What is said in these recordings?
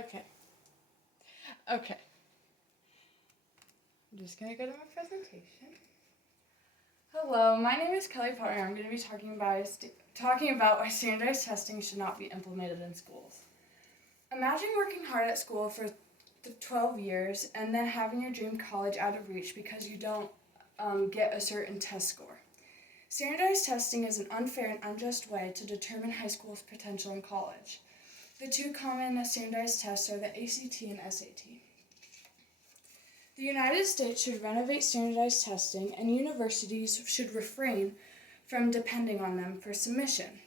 Okay. Okay. I'm just gonna go to my presentation. Hello, my name is Kelly Potter. I'm going to be talking about why standardized testing should not be implemented in schools. Imagine working hard at school for 12 years and then having your dream college out of reach because you don't get a certain test score. Standardized testing is an unfair and unjust way to determine high school's potential in college. The two common standardized tests are the ACT and SAT. The United States should renovate standardized testing, and universities should refrain from depending on them for submission.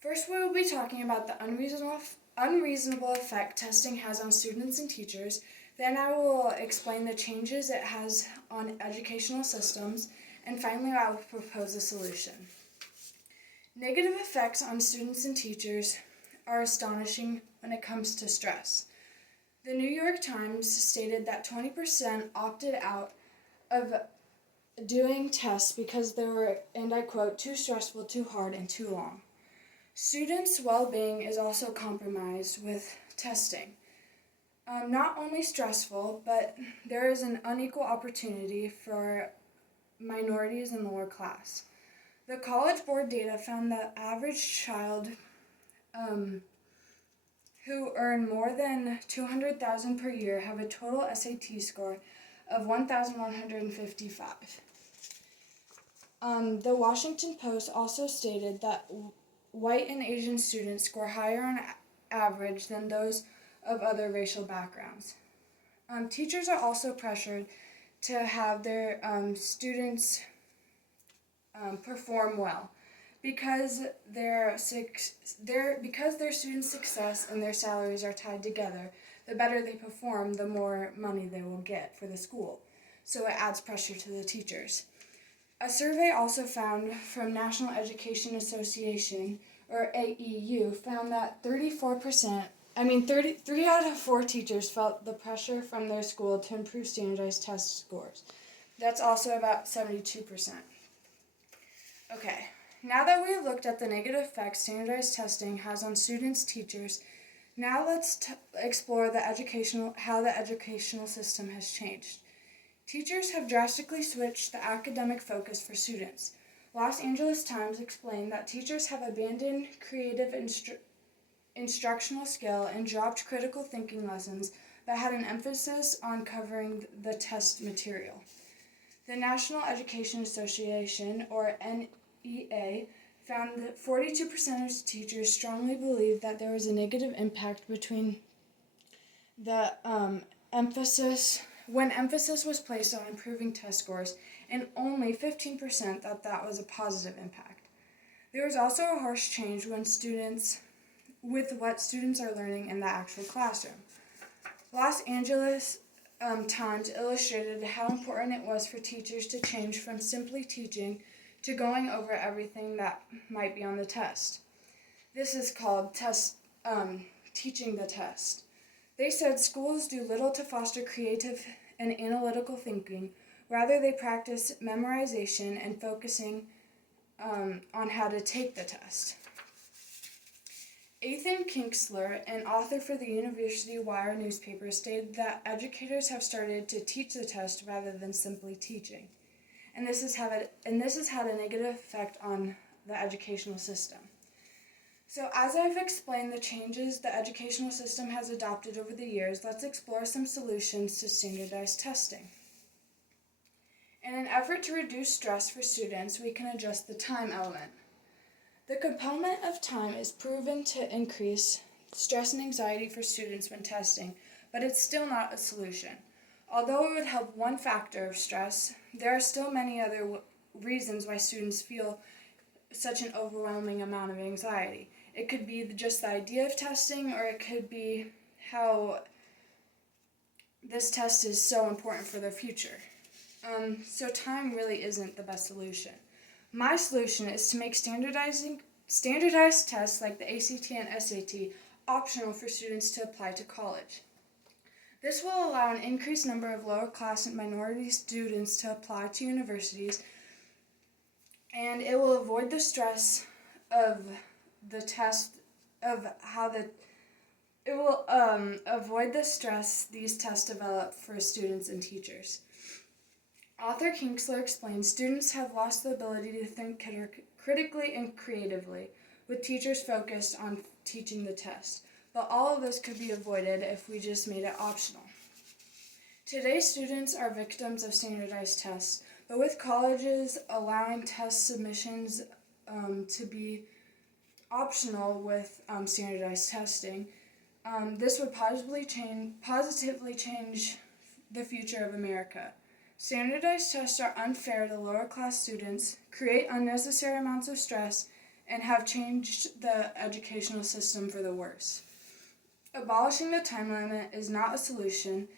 First, we will be talking about the unreasonable effect testing has on students and teachers. Then I will explain the changes it has on educational systems, and finally I will propose a solution. Negative effects on students and teachers are astonishing when it comes to stress. The New York Times stated that 20% opted out of doing tests because they were, and I quote, too stressful, too hard, and too long. Students' well-being is also compromised with testing. Not only stressful, but there is an unequal opportunity for minorities in the lower class. The College Board data found that average child who earn more than $200,000 per year have a total SAT score of 1,155. The Washington Post also stated that white and Asian students score higher on average than those of other racial backgrounds. Teachers are also pressured to have their students perform well. Because their students' success and their salaries are tied together, the better they perform, the more money they will get for the school. So it adds pressure to the teachers. A survey also found from National Education Association, or AEU, found that 3 out of 4 teachers felt the pressure from their school to improve standardized test scores. That's also about 72%. Okay. Now that we have looked at the negative effects standardized testing has on students, teachers, now let's explore how the educational system has changed. Teachers have drastically switched the academic focus for students. Los Angeles Times explained that teachers have abandoned creative instructional skill and dropped critical thinking lessons that had an emphasis on covering the test material. The National Education Association, or NEA, found that 42% of teachers strongly believed that there was a negative impact between the emphasis was placed on improving test scores, and only 15% thought that was a positive impact. There was also a harsh change with what students are learning in the actual classroom. Los Angeles Times illustrated how important it was for teachers to change from simply teaching to going over everything that might be on the test. This is called teaching the test. They said schools do little to foster creative and analytical thinking. Rather, they practice memorization and focusing on how to take the test. Ethan Kinksler, an author for the University Wire newspaper, stated that educators have started to teach the test rather than simply teaching. And this has had a negative effect on the educational system. So as I've explained the changes the educational system has adopted over the years, let's explore some solutions to standardized testing. In an effort to reduce stress for students, we can adjust the time element. The component of time is proven to increase stress and anxiety for students when testing, but it's still not a solution. Although it would help one factor of stress, there are still many other reasons why students feel such an overwhelming amount of anxiety. It could be just the idea of testing, or it could be how this test is so important for their future. So time really isn't the best solution. My solution is to make standardized tests like the ACT and SAT optional for students to apply to college. This will allow an increased number of lower class and minority students to apply to universities, and it will avoid the stress of the test, of how the It will avoid the stress these tests develop for students and teachers. Author Kingsler explains students have lost the ability to think critically and creatively, with teachers focused on teaching the test. But all of this could be avoided if we just made it optional. Today's students are victims of standardized tests, but with colleges allowing test submissions to be optional with standardized testing, this would positively change the future of America. Standardized tests are unfair to lower class students, create unnecessary amounts of stress, and have changed the educational system for the worse. Abolishing the time limit is not a solution,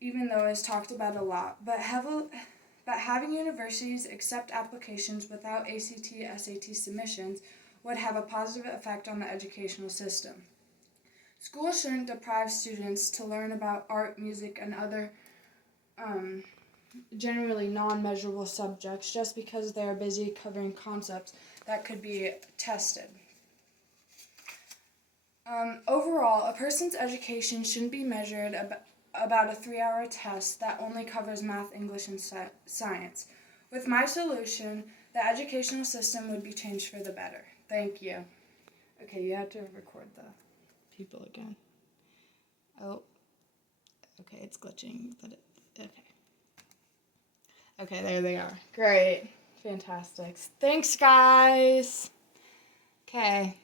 even though it's talked about a lot, but having universities accept applications without ACT, SAT submissions would have a positive effect on the educational system. Schools shouldn't deprive students to learn about art, music, and other generally non-measurable subjects just because they are busy covering concepts that could be tested. Overall, a person's education shouldn't be measured about a 3-hour test that only covers math, English, and science. With my solution, the educational system would be changed for the better. Thank you. Okay, you have to record the people again. Oh, okay, it's glitching, but okay. Okay, there they are. Great. Fantastic. Thanks, guys. Okay.